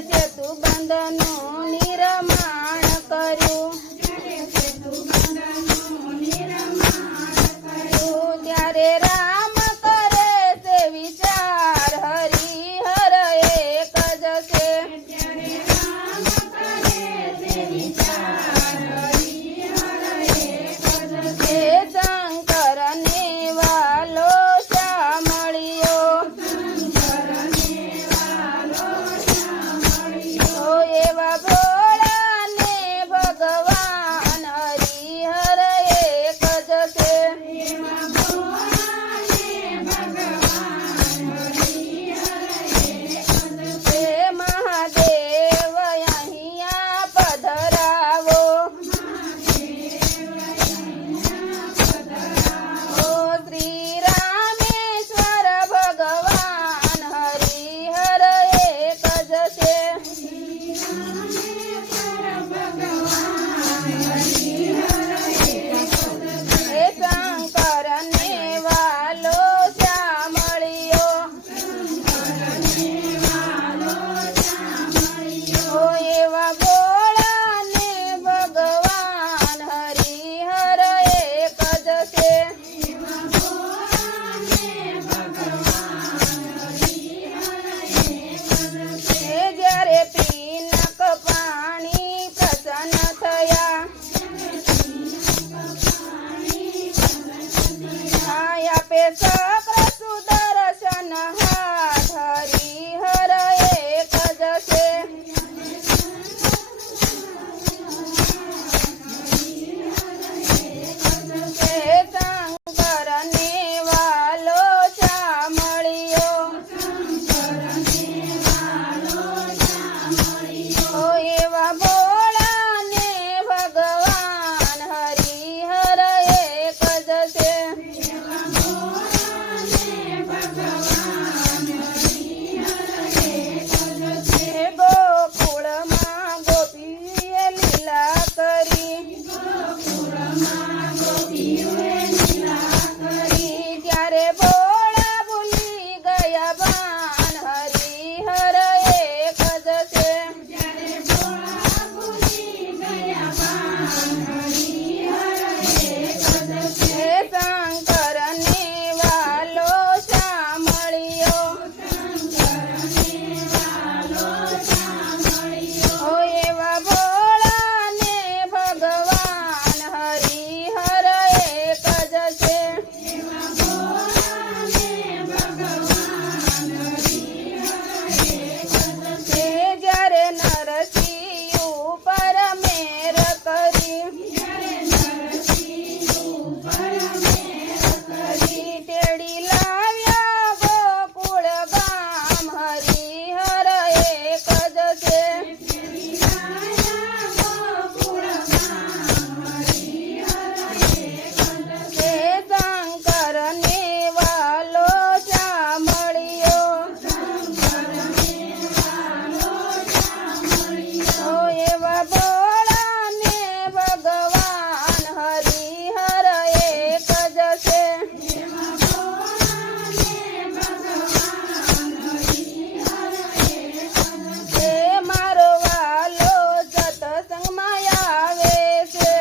સેતુ બંધનું નિર્માણ કર્યું ત્યારે રામ કરે છે વિચાર હરિહર એક જ છે શંકર ને વાલો શા મળ્યો એવા ભોળા ને ભગવાન હરિહર એક જ છે મહાદેવ અહીંયા પધરાવો શ્રી રામેશ્વર ભગવાન હરિહર એક જ છે શંકર ને વાલો શા મળ્યો એવા ભોળા ને ભગવાન હરિહર એક જ છે જ્યારે પીનક પાણી પ્રસન્ન થયા આપે ચક્ર સુદર્શન હાથ હરિહર એક જ છે શંકર ને વાલો શા મળ્યો એવા ભોળા ને ભગવાન હરિહર એક જ છે ગોકુળમાં ગોપીએ લીલા કરી ત્યારે ભોળા ભૂલી ગયા ભાન હરિહર એક જ છે શંકર ને વાલો શા મળ્યો એવા ભોળા ને ભગવાન હરિહર એક જ છે જ્યારે નરસિંહ ઉપર મેર કરી તેડી લાવ્યા ગોકુળ ગામ હરિહર એક જ છે શંકર ને વાલો શા મળ્યો એવા ભોળા ને ભગવાન હરિહર એક જ છે મારો વાલો સત્સંગમાં આવે છે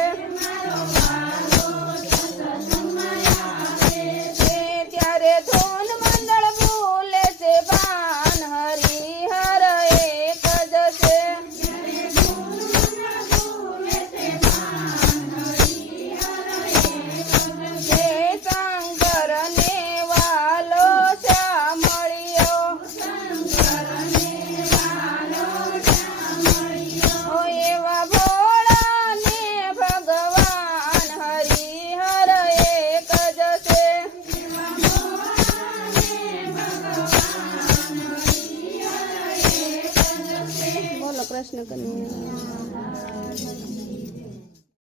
ત્યારે ધૂન મંડળ ભૂલે છે ભાન હરિહર એક જ છે શંકર ને વાલો શા મળ્યો એવા ભોળા ને ભગવાન હરિહર એક જ છે બોલો કૃષ્ણ કન્યા